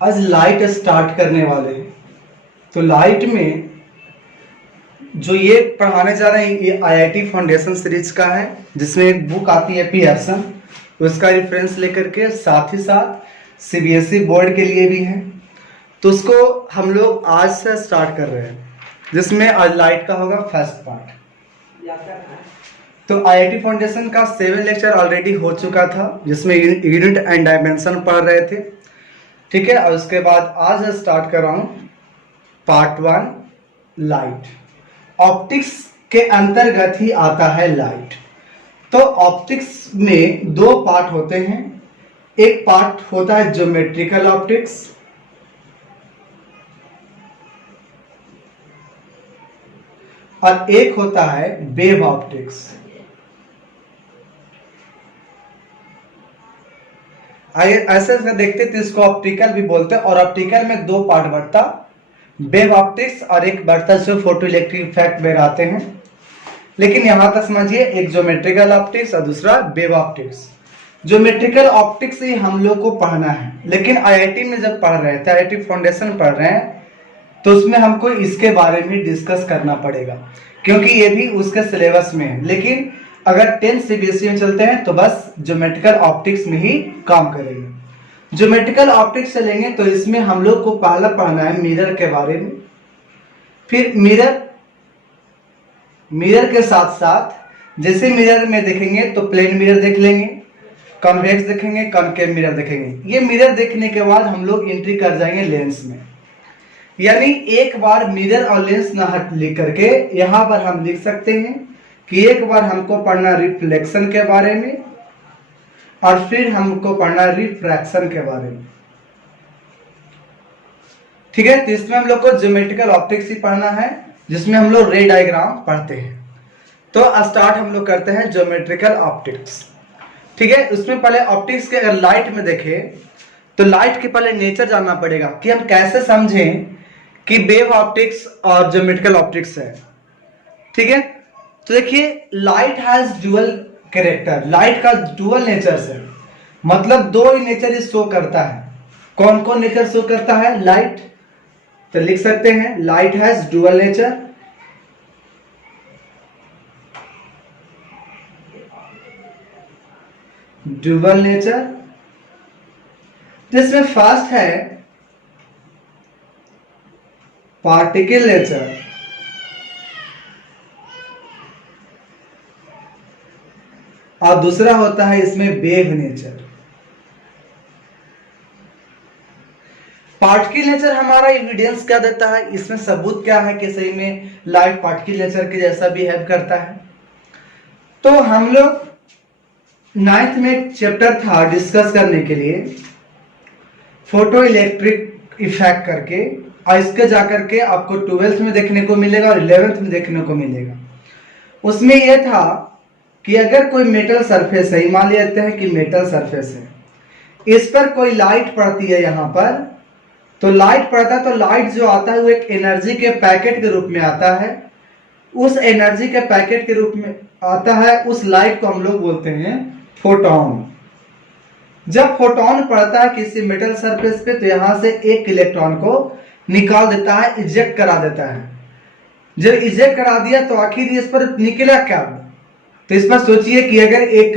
आज light start करने वाले हैं। तो लाइट में जो ये पढ़ाने जा रहे हैं ये आईआईटी फाउंडेशन सीरीज का है, जिसमें एक बुक आती है पीयर्सन, उसका रेफरेंस लेकर के, साथ ही साथ सीबीएसई बोर्ड के लिए भी है। तो उसको हम लोग आज से स्टार्ट कर रहे हैं, जिसमें आज लाइट का होगा फर्स्ट पार्ट। तो आईआईटी फाउंडेशन का 7 लेक्चर ऑलरेडी हो चुका था, जिसमें यूनिट एंड डायमेंशन पढ़ रहे थे, ठीक है। और उसके बाद आज स्टार्ट कर रहा हूँ पार्ट 1 लाइट। ऑप्टिक्स के अंतर्गत ही आता है लाइट। तो ऑप्टिक्स में 2 पार्ट होते हैं। एक पार्ट होता है ज्योमेट्रिकल ऑप्टिक्स, और एक होता है वेव ऑप्टिक्स। ऐसे देखते तो इसको ऑप्टिकल भी बोलते हैं। और ऑप्टिकल में 2 पार्ट बढ़ता, वेव ऑप्टिक्स और एक बढ़ता जो फोटो इलेक्ट्रिक इफेक्ट में आते हैं। लेकिन यहां तक समझिए, एक ज्योमेट्रिकल ऑप्टिक्स और दूसरा वेव ऑप्टिक्स। ज्योमेट्रिकल ऑप्टिक्स ही हम लोग को पढ़ना है, लेकिन आईआईटी में जब पढ़ रहे थे, आईआईटी फाउंडेशन पढ़ रहे हैं, तो उसमें हमको इसके बारे में डिस्कस करना पड़ेगा, क्योंकि ये भी उसके सिलेबस में है। लेकिन अगर 10 सीबीएसई में चलते हैं तो बस ज्योमेट्रिकल ऑप्टिक्स में ही काम करेंगे। ज्योमेट्रिकल ऑप्टिक्स से लेंगे तो इसमें हम लोग को पहला पढ़ना है मिरर के बारे में। फिर मिरर के साथ साथ जैसे मिरर में देखेंगे तो प्लेन मिरर देख लेंगे, कॉन्वेक्स देखेंगे, कॉनकेव मिरर देखेंगे। ये मिरर देखने के बाद हम लोग एंट्री कर जाएंगे लेंस में। यानी एक बार मिरर और लेंस न हट लिख करके यहां पर हम लिख सकते हैं कि एक बार हमको पढ़ना रिफ्लेक्शन के बारे में, और फिर हमको पढ़ना रिफ्रैक्शन के बारे में, ठीक है। तो इसमें हम लोग को ज्योमेट्रिकल ऑप्टिक्स ही पढ़ना है, जिसमें हम लोग रे डायग्राम पढ़ते हैं। तो स्टार्ट हम लोग करते हैं ज्योमेट्रिकल ऑप्टिक्स, ठीक है। उसमें पहले ऑप्टिक्स के अगर लाइट में देखें तो लाइट के पहले नेचर जानना पड़ेगा कि हम कैसे समझें कि वेव ऑप्टिक्स और ज्योमेट्रिकल ऑप्टिक्स है, ठीक है। तो देखिए, light has dual character. Light का ड्यूअल नेचर है, मतलब 2 ही नेचर शो करता है। कौन कौन नेचर शो करता है लाइट? तो लिख सकते हैं light has dual nature. Dual nature, जिसमें फर्स्ट है पार्टिकल नेचर, और दूसरा होता है इसमें वेव नेचर। पार्टिकल नेचर हमारा एविडेंस क्या देता है, इसमें सबूत क्या है कि सही में लाइट पार्टिकल नेचर के जैसा बिहेव करता है। तो हम लोग 9th में एक चैप्टर था डिस्कस करने के लिए, फोटो इलेक्ट्रिक इफेक्ट करके, और इसके जाकर के आपको 12th में देखने को मिलेगा और 11th में देखने को मिलेगा। उसमें यह था कि अगर कोई मेटल सरफेस है, मान लेते हैं कि मेटल सरफेस है, इस पर कोई लाइट पड़ती है यहाँ पर, तो लाइट पड़ता है, तो लाइट जो आता है वो एक एनर्जी के पैकेट के रूप में आता है। उस एनर्जी के पैकेट के रूप में आता है, उस लाइट को हम लोग बोलते हैं फोटोन। जब फोटोन पड़ता है किसी मेटल सरफेस पे, तो यहां से एक इलेक्ट्रॉन को निकाल देता है, इजेक्ट करा देता है। जब इजेक्ट करा दिया तो आखिर इस पर निकला क्या? तो इस पर सोचिए कि अगर एक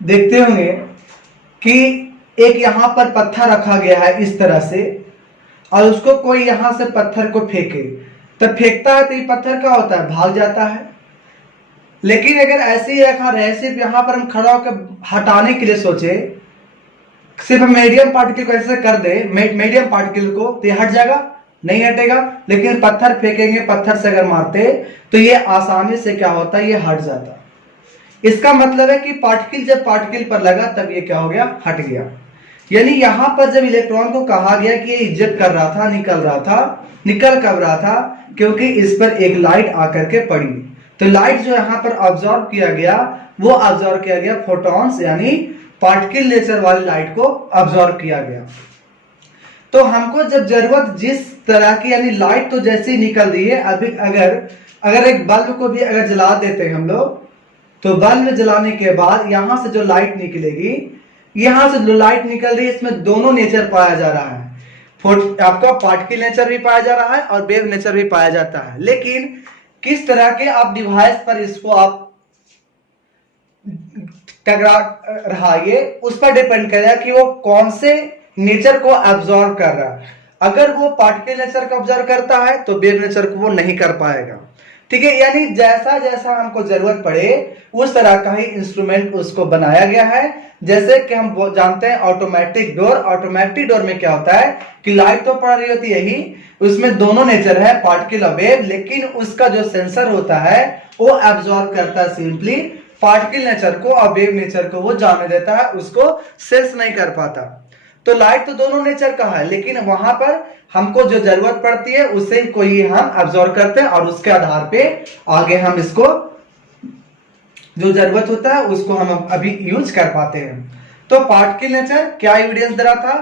देखते होंगे कि एक यहां पर पत्थर रखा गया है इस तरह से, और उसको कोई यहां से पत्थर को फेंके, तब फेंकता है तो ये पत्थर क्या होता है? भाग जाता है। लेकिन अगर ऐसे ही रखा रहे, सिर्फ यहां पर हम खड़ा होकर हटाने के लिए सोचे, सिर्फ मीडियम पार्टिकल को ऐसे कर दे, मीडियम पार्टिकल को, तो ये हट जाएगा? नहीं हटेगा। लेकिन पत्थर फेंकेंगे, पत्थर से अगर मारते तो ये आसानी से क्या होता है? ये हट जाता। इसका मतलब है कि पार्टिकल जब पार्टिकल पर लगा तब ये क्या हो गया? हट गया। यानी यहां पर जब इलेक्ट्रॉन को कहा गया कि ये इजेक्ट कर रहा था, निकल रहा था, निकल कब रहा था? क्योंकि इस पर एक लाइट आकर के पड़ी। तो लाइट जो यहां पर ऑब्जॉर्व किया गया, वो ऑब्जॉर्व किया गया फोटॉन्स, यानी पार्टिकल नेचर वाली लाइट को ऑब्जॉर्व किया गया। तो हमको जब जरूरत जिस तरह की, यानी लाइट तो जैसे ही निकल रही है, अभी अगर एक बल्ब को भी अगर जला देते हैं हम लोग, तो बल्ब जलाने के बाद यहां से जो लाइट निकलेगी, यहां से जो लाइट निकल रही है, इसमें दोनों नेचर पाया जा रहा है। आपका पार्टिकल नेचर भी पाया जा रहा है और वेव नेचर भी पाया जाता है, लेकिन किस तरह के आप डिवाइस पर इसको आप टकरा रहा है उस पर डिपेंड करेगा कि वो कौन से नेचर को एब्जॉर्ब कर रहा है। अगर वो पार्टिकल नेचर को ऑब्जर्व करता है तो वेव नेचर को वो नहीं कर पाएगा। ठीक है, यानी जैसा जैसा हमको जरूरत पड़े उस तरह का ही इंस्ट्रूमेंट उसको बनाया गया है। जैसे कि हम जानते हैं ऑटोमेटिक डोर, ऑटोमेटिक डोर में क्या होता है कि लाइट तो पड़ रही होती है ही, उसमें दोनों नेचर है पार्टिकल और वेव, लेकिन उसका जो सेंसर होता है वो एब्जॉर्ब करता है सिंपली पार्टिकल नेचर को और वेव नेचर को वो जाने देता है, उसको सेंस नहीं कर पाता। तो लाइट तो दोनों नेचर का है, लेकिन वहां पर हमको जो जरूरत पड़ती है उसे कोई हम एब्जॉर्ब करते हैं और उसके आधार पे आगे हम इसको जो जरूरत होता है उसको हम अभी यूज कर पाते हैं। तो पार्टिकल नेचर क्या एविडेंस दे रहा था,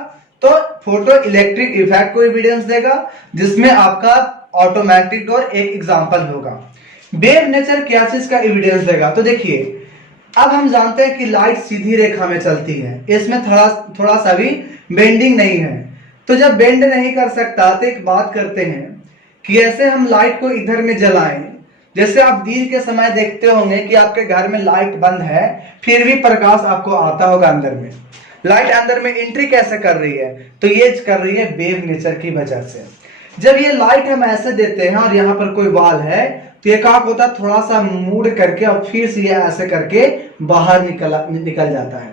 तो फोटो इलेक्ट्रिक इफेक्ट को एविडेंस देगा, जिसमें आपका ऑटोमेटिक डोर एक एग्जांपल होगा। वेव नेचर क्या चीज का एविडेंस देगा, तो देखिए अब हम जानते हैं कि लाइट सीधी रेखा में चलती है, इसमें थोड़ा सा भी बेंडिंग नहीं है। तो जब बेंड नहीं कर सकता तो एक बात करते हैं कि ऐसे हम लाइट को इधर में जलाएं, जैसे आप दिन के समय देखते होंगे कि आपके घर में लाइट बंद है फिर भी प्रकाश आपको आता होगा अंदर में। लाइट अंदर में एंट्री कैसे कर रही है, तो ये कर रही है वेव नेचर की वजह से। जब ये लाइट हम ऐसे देते हैं और यहाँ पर कोई वाल है तो ये क्या होता है थोड़ा सा मूड करके और फिर से ये ऐसे करके बाहर निकल जाता है।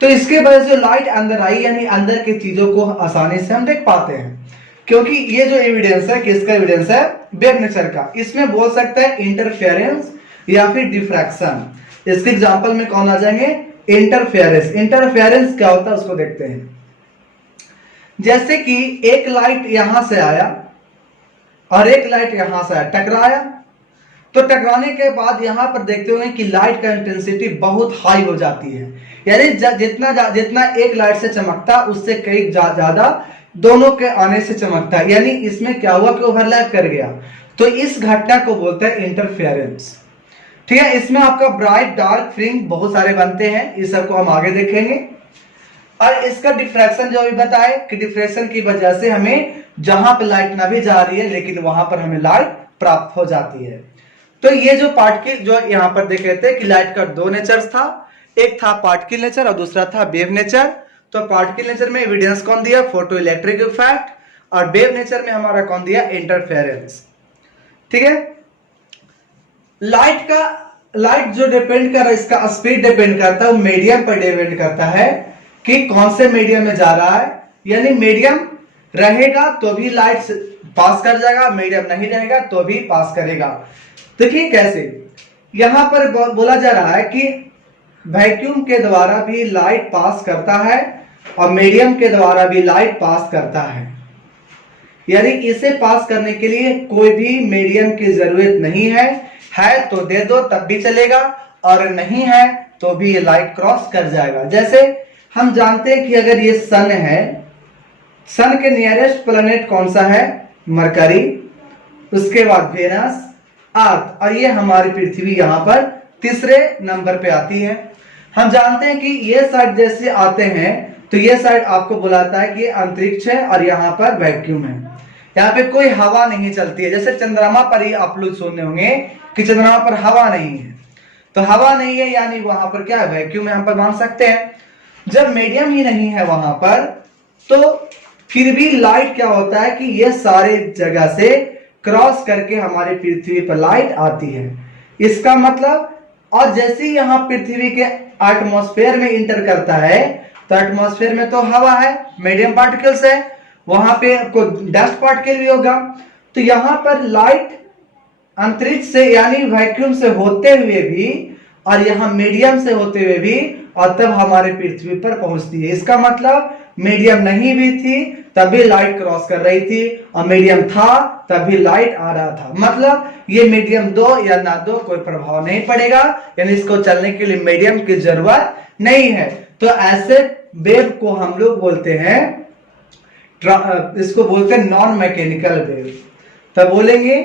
तो इसके वजह से लाइट अंदर आई, यानी अंदर की चीजों को आसानी से हम देख पाते हैं, क्योंकि ये जो एविडेंस है किसका एविडेंस है, वेव नेचर का। इसमें बोल सकते हैं इंटरफेरेंस या फिर डिफ्रैक्शन। इसके एग्जांपल में कौन आ जाएंगे, इंटरफेरेंस। इंटरफेरेंस क्या होता है उसको देखते हैं। जैसे कि एक लाइट यहां से आया और एक लाइट यहां से आया, टकराया, तो टकराने के बाद यहां पर देखते होंगे कि लाइट का इंटेंसिटी बहुत हाई हो जाती है, यानी जितना एक लाइट से चमकता उससे कई ज्यादा दोनों के आने से चमकता है, यानी इसमें क्या हुआ कि ओवरलैप कर गया। तो इस घटना को बोलते हैं इंटरफेरेंस। ठीक है, इसमें आपका ब्राइट डार्क फ्रिंज बहुत सारे बनते हैं, इस सबको हम आगे देखेंगे। और इसका डिफ्रैक्शन जो अभी बताए कि डिफ्रैक्शन की वजह से हमें जहां पर लाइट ना भी जा रही है लेकिन वहां पर हमें लाइट प्राप्त हो जाती है। तो ये जो पार्टिकल जो यहाँ पर देख रहे थे कि लाइट का दो नेचर्स था, एक था पार्टिकल नेचर और दूसरा था वेव नेचर। तो पार्टिकल नेचर में एविडेंस कौन दिया, फोटो इलेक्ट्रिक इफेक्ट, और वेव नेचर में हमारा कौन दिया, इंटरफेरेंस। ठीक है, लाइट जो डिपेंड कर रहा है, इसका स्पीड डिपेंड करता है, वो मीडियम पर डिपेंड करता है कि कौन से मीडियम में जा रहा है। यानी मीडियम रहेगा तो भी लाइट पास कर जाएगा, मीडियम नहीं रहेगा तो भी पास करेगा। देखिए कैसे, यहां पर बोला जा रहा है कि वैक्यूम के द्वारा भी लाइट पास करता है और मीडियम के द्वारा भी लाइट पास करता है, यानी इसे पास करने के लिए कोई भी मीडियम की जरूरत नहीं है तो दे दो तब भी चलेगा, और नहीं है तो भी ये लाइट क्रॉस कर जाएगा। जैसे हम जानते हैं कि अगर ये सन है, सन के नियरेस्ट प्लैनेट कौन सा है, मरकरी, उसके बाद वेनस, अर्थ, और ये हमारी पृथ्वी यहाँ पर तीसरे नंबर पे आती है। हम जानते हैं कि ये साइड जैसे आते हैं तो ये साइड आपको बुलाता है कि ये अंतरिक्ष है और यहाँ पर वैक्यूम है, यहाँ पे कोई हवा नहीं चलती है। जैसे चंद्रमा पर ही आप लोग सुने होंगे कि चंद्रमा पर हवा नहीं है, तो हवा नहीं है यानी वहां पर क्या है, वैक्यूम यहाँ पर मान सकते हैं। जब मीडियम ही नहीं है वहां पर तो फिर भी लाइट क्या होता है कि ये सारे जगह से क्रॉस करके हमारे पृथ्वी पर लाइट आती है। इसका मतलब, और जैसे ही यहाँ पृथ्वी के एटमॉस्फेयर में इंटर करता है तो एटमॉस्फेयर में तो हवा है, मीडियम पार्टिकल्स है, वहां पे कोई डस्ट पार्टिकल भी होगा, तो यहाँ पर लाइट अंतरिक्ष से यानी वैक्यूम से होते हुए भी और यहाँ मीडियम से होते हुए भी और तब हमारे पृथ्वी पर पहुंचती है। इसका मतलब मीडियम नहीं भी थी तब भी लाइट क्रॉस कर रही थी और मीडियम था तब भी लाइट आ रहा था। मतलब ये मीडियम दो या ना दो कोई प्रभाव नहीं पड़ेगा, यानी इसको चलने के लिए मीडियम की जरूरत नहीं है। तो ऐसे वेव को हम लोग बोलते हैं, इसको बोलते हैं नॉन मैकेनिकल वेव। तब बोलेंगे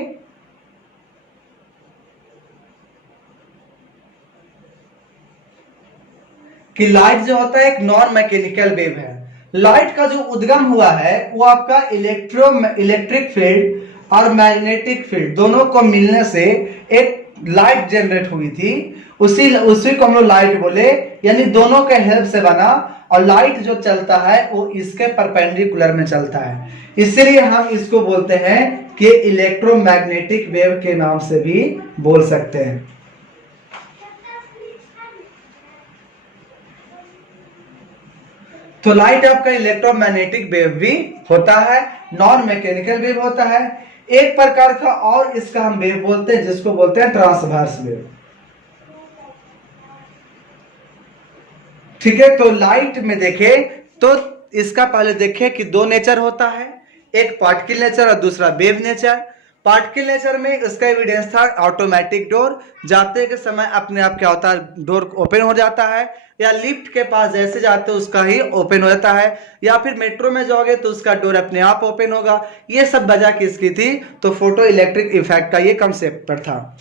कि लाइट जो होता है एक नॉन मैकेनिकल वेव है। लाइट का जो उद्गम हुआ है वो आपका इलेक्ट्रिक फील्ड और मैग्नेटिक फील्ड दोनों को मिलने से एक लाइट जनरेट हुई थी। उसी उसी को हम लोग लाइट बोले, यानी दोनों के हेल्प से बना। और लाइट जो चलता है वो इसके परपेंडिकुलर में चलता है, इसलिए हम इसको बोलते हैं कि इलेक्ट्रोमैग्नेटिक वेव के नाम से भी बोल सकते हैं। तो लाइट आपका इलेक्ट्रोमैग्नेटिक वेव भी होता है, नॉन मैकेनिकल वेव होता है। एक प्रकार का और इसका हम वेव बोलते हैं जिसको बोलते हैं ट्रांसवर्स वेव। ठीक है, तो लाइट में देखे तो इसका पहले देखे कि दो नेचर होता है, एक पार्टिकल नेचर और दूसरा वेव नेचर। पार्टिकल नेचर में इसका एविडेंस था ऑटोमेटिक डोर, जाते के समय अपने आप क्या होता है डोर ओपन हो जाता है, या लिफ्ट के पास जैसे जाते उसका ही ओपन हो जाता है, या फिर मेट्रो में जाओगे तो उसका डोर अपने आप ओपन होगा। ये सब वजह किसकी थी? तो फोटो इलेक्ट्रिक इफेक्ट का ये कंसेप्ट पर था।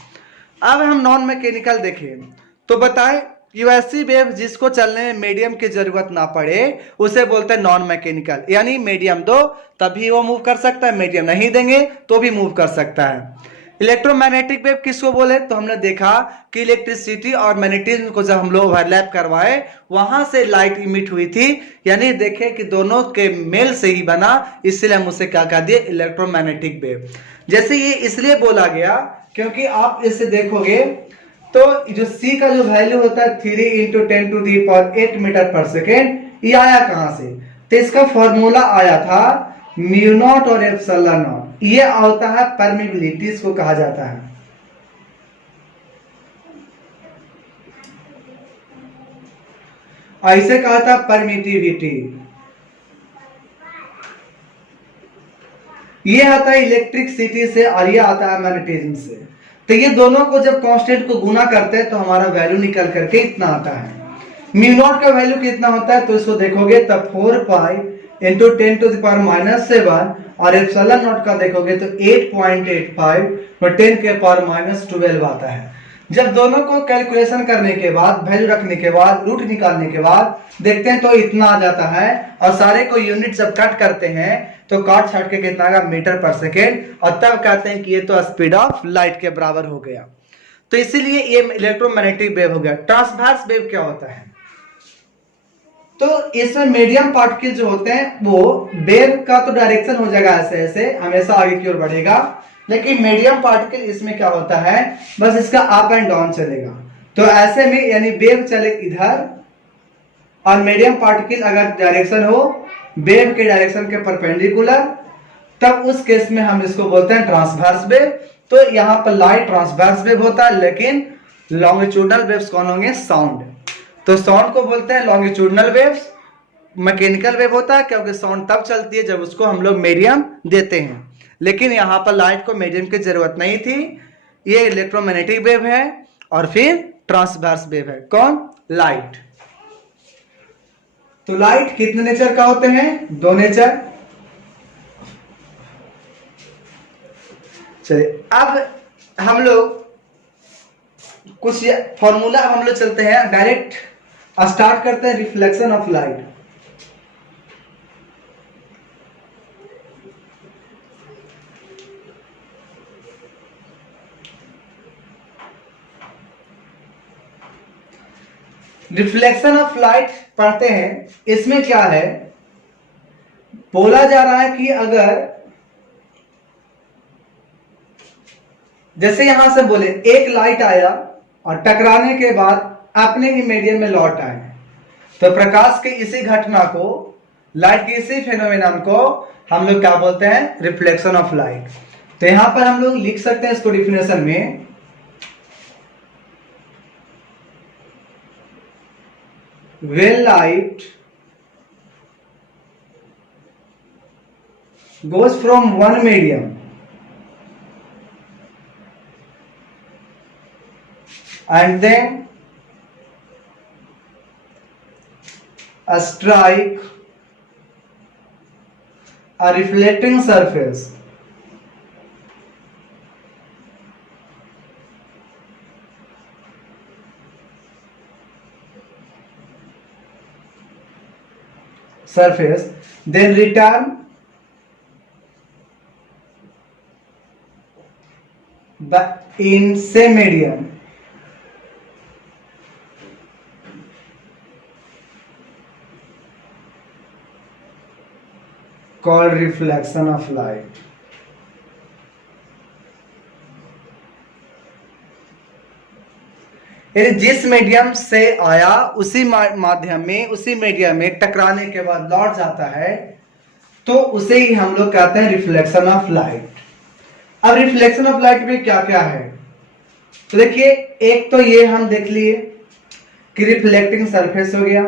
अब हम नॉन मैकेनिकल देखें तो बताएं कि वैसी वेव जिसको चलने में मीडियम की जरूरत ना पड़े उसे बोलते हैं नॉन मैकेनिकल, यानी मीडियम दो तभी वो मूव कर सकता है, मीडियम नहीं देंगे तो भी मूव कर सकता है। इलेक्ट्रोमैग्नेटिक वेव किसको बोले? तो हमने देखा कि इलेक्ट्रिसिटी और मैग्नेटिज्म को जब हम लोग ओवरलैप करवाए वहां से लाइट इमिट हुई थी, यानी देखे कि दोनों के मेल से ही बना, इसलिए हम उसे क्या कह दिए? Electromagnetic wave. जैसे ये इसलिए बोला गया क्योंकि आप इसे देखोगे तो जो C का जो वैल्यू होता है 3 इंटू 10⁸ मीटर पर सेकेंड, ये आया कहां से? तो इसका फॉर्मूला आया था म्यू नॉट और एप्सिलॉन नॉट। ये होता है परमिबिलिटी, इसको कहा जाता है। ऐसे कहा था परमिटिविटी। ये आता है इलेक्ट्रिसिटी से और ये आता है मैग्नेटिज्म से। तो ये दोनों को जब कांस्टेंट को गुना करते हैं तो हमारा वैल्यू निकल करके इतना आता है। म्यू नॉट का वैल्यू कितना होता है? तो इसको देखोगे तब 4 पाई इंटू 10⁻⁷ और एप्सिलॉन नॉट का देखोगे तो 8.85 और 10⁻12 आता है। जब दोनों को कैलकुलेशन करने के बाद, वैल्यू रखने के बाद, रूट निकालने के बाद देखते हैं तो इतना आ जाता है। और सारे को यूनिट जब कट करते हैं तो काट छाट के कितना आएगा? मीटर पर सेकेंड। और तब कहते हैं कि ये तो स्पीड ऑफ लाइट के बराबर हो गया। तो इसीलिए ये इलेक्ट्रोमैग्नेटिक वेव हो गया। ट्रांसवर्स वेव क्या होता है? तो इसमें मीडियम पार्टिकल जो होते हैं वो वेव का तो डायरेक्शन हो जाएगा ऐसे ऐसे, हमेशा आगे की ओर बढ़ेगा, लेकिन मीडियम पार्टिकल इसमें क्या होता है? बस इसका अप एंड डाउन चलेगा। तो ऐसे में यानी वेव चले इधर और मीडियम पार्टिकल अगर डायरेक्शन हो वेव के डायरेक्शन के परपेंडिकुलर, तब उस केस में हम इसको बोलते हैं ट्रांसवर्स वेव। तो यहां पर लाइट ट्रांसवर्स वेव होता है, लेकिन लॉन्गिट्यूडनल वेव्स कौन होंगे? साउंड। तो साउंड को बोलते हैं लॉन्गिट्यूडनल वेव्स। मैकेनिकल वेव होता है क्योंकि साउंड तब चलती है जब उसको हम लोग मीडियम देते हैं, लेकिन यहां पर लाइट को मीडियम की जरूरत नहीं थी। ये इलेक्ट्रोमैग्नेटिक वेव है और फिर ट्रांसवर्स वेव है। कौन? लाइट। तो लाइट कितने नेचर का होते हैं? दो नेचर। चलिए अब हम लोग कुछ फॉर्मूला हम लोग चलते हैं, डायरेक्ट स्टार्ट करते हैं reflection of light. Reflection of light पढ़ते हैं। इसमें क्या है? बोला जा रहा है कि अगर जैसे यहां से बोले एक लाइट आया और टकराने के बाद अपने ही मीडियम में लौट आए, तो प्रकाश के इसी घटना को, लाइट के इसी फेनोमेनन को हम लोग क्या बोलते हैं? Reflection of light. तो यहां पर हम लोग लिख सकते हैं इसको डिफिनेशन में, when light goes from one medium and then strike a reflecting surface, surface, then return in same medium called reflection of light. यानी जिस मीडियम से आया उसी माध्यम में, उसी मीडियम में टकराने के बाद लौट जाता है, तो उसे ही हम लोग कहते हैं रिफ्लेक्शन ऑफ लाइट। अब रिफ्लेक्शन ऑफ लाइट में क्या क्या है, तो देखिए, एक तो ये हम देख लिए कि रिफ्लेक्टिंग सरफेस हो गया।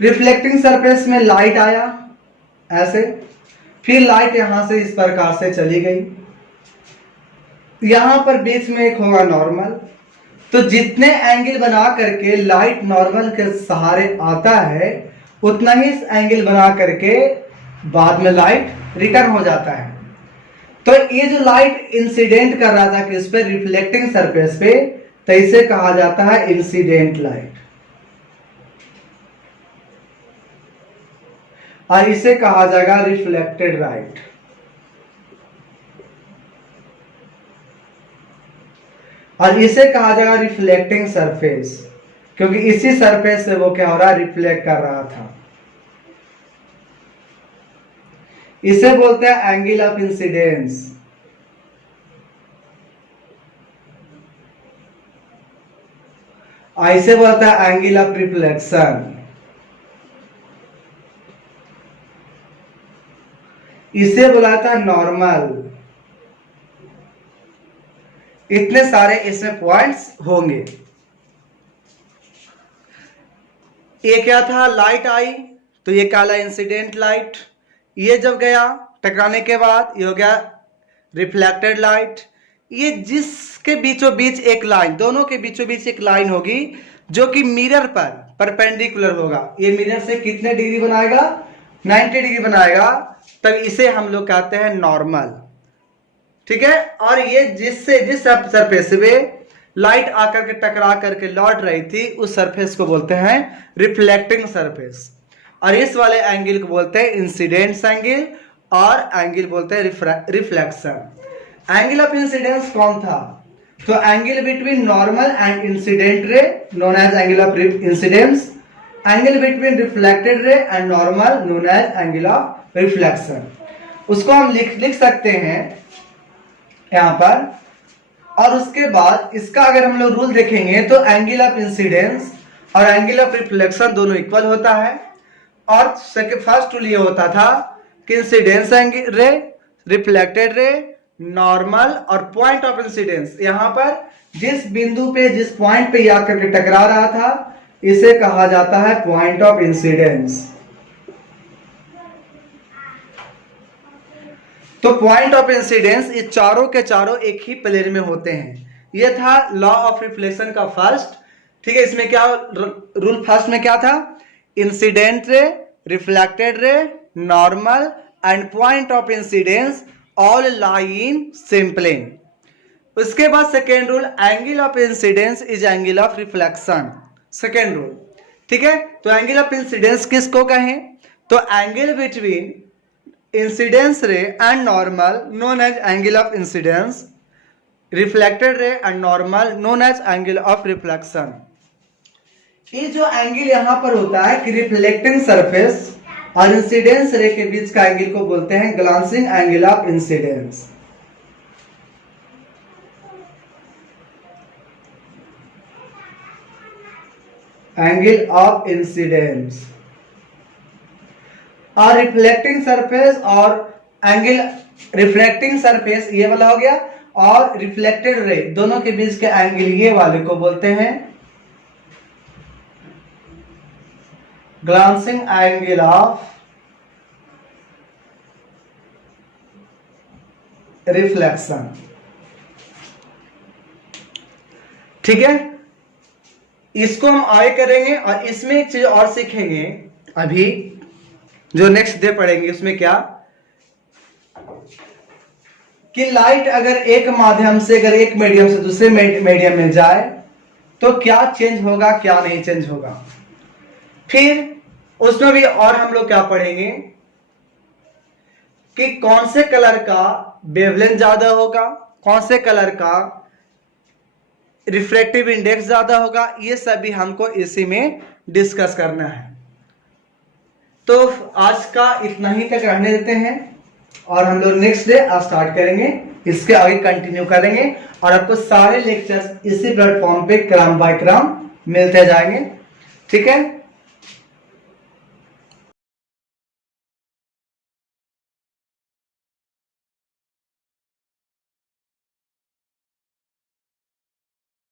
रिफ्लेक्टिंग सरफेस में लाइट आया ऐसे, फिर लाइट यहां से इस प्रकार से चली गई, यहां पर बीच में एक होगा नॉर्मल। तो जितने एंगल बना करके लाइट नॉर्मल के सहारे आता है, उतना ही एंगल बना करके बाद में लाइट रिटर्न हो जाता है। तो ये जो लाइट इंसिडेंट कर रहा था कि इस पे रिफ्लेक्टिंग सरफेस पे, तो इसे कहा जाता है इंसिडेंट लाइट, और इसे कहा जाएगा रिफ्लेक्टेड लाइट। और इसे कहा जाएगा रिफ्लेक्टिंग सरफेस, क्योंकि इसी सरफेस से वो क्या हो रहा है, रिफ्लेक्ट कर रहा था। इसे बोलते हैं एंगल ऑफ इंसिडेंस। इसे बोलता है एंगल ऑफ रिफ्लेक्शन। इसे बुलाता है नॉर्मल। इतने सारे इसमें पॉइंट्स होंगे। ये क्या था, लाइट आई तो ये काला इंसिडेंट लाइट, ये जब गया टकराने के बाद ये हो गया रिफ्लेक्टेड लाइट। ये जिसके बीचों बीच एक लाइन, दोनों के बीचों बीच एक लाइन होगी जो कि मिरर पर परपेंडिकुलर होगा। ये मिरर से कितने डिग्री बनाएगा, 90 डिग्री बनाएगा, तब इसे हम लोग कहते हैं नॉर्मल। ठीक है। और ये जिस सरफेस पे लाइट आकर के टकरा करके लौट रही थी, उस सरफेस को बोलते हैं रिफ्लेक्टिंग सरफेस। और इस वाले एंगल को बोलते हैं इंसिडेंस एंगल, और एंगल बोलते हैं रिफ्लेक्शन। एंगल ऑफ इंसिडेंस कौन था, तो angle between normal and incident ray known as angle of incidence, angle between reflected ray and normal known as angle of reflection. उसको हम लिख सकते हैं यहां पर। और उसके बाद इसका अगर हम लोग रूल देखेंगे तो एंगल ऑफ इंसिडेंस और एंगल ऑफ रिफ्लेक्शन दोनों इक्वल होता है। और फर्स्ट रूल ये होता था कि इंसिडेंस एंगल रे, रिफ्लेक्टेड रे, नॉर्मल और पॉइंट ऑफ इंसिडेंस, यहां पर जिस बिंदु पे, जिस पॉइंट पे आकर के टकरा रहा था, इसे कहा जाता है पॉइंट ऑफ इंसिडेंस। तो पॉइंट ऑफ इंसिडेंस ये चारों के चारों एक ही प्लेन में होते हैं। ये था लॉ ऑफ रिफ्लेक्शन का फर्स्ट। ठीक है। इसमें क्या रूल फर्स्ट में क्या था, incident ray, reflected ray, normal and point of incidence all lie in same plane. उसके बाद second rule, angle of incidence is angle of reflection, second rule. ठीक है। तो एंगल ऑफ इंसिडेंस किसको कहें, तो angle between incidence ray and normal known as angle of incidence, reflected ray and normal known as angle of reflection. ये जो angle यहां पर होता है कि रिफ्लेक्टिंग सरफेस और इंसिडेंस रे के बीच का एंगल को बोलते हैं glancing angle of incidence. Angle of incidence. और रिफ्लेक्टिंग सरफेस और एंगल, रिफ्लेक्टिंग सरफेस ये वाला हो गया, और रिफ्लेक्टेड रे दोनों के बीच के एंगल ये वाले को बोलते हैं ग्लांसिंग एंगल ऑफ रिफ्लेक्शन। ठीक है। इसको हम आगे करेंगे, और इसमें एक चीज और सीखेंगे अभी जो नेक्स्ट डे पढ़ेंगे। उसमें क्या कि लाइट अगर एक माध्यम से, अगर एक मीडियम से दूसरे मीडियम में जाए तो क्या चेंज होगा, क्या नहीं चेंज होगा। फिर उसमें भी और हम लोग क्या पढ़ेंगे कि कौन से कलर का वेवलेंथ ज्यादा होगा, कौन से कलर का रिफ्रैक्टिव इंडेक्स ज्यादा होगा, ये सभी हमको इसी में डिस्कस करना है। तो आज का इतना ही तक रहने देते हैं और हम लोग नेक्स्ट डे स्टार्ट करेंगे, इसके आगे कंटिन्यू करेंगे और आपको सारे लेक्चर्स इसी प्लेटफॉर्म पे क्रम बाय क्रम मिलते जाएंगे। ठीक है।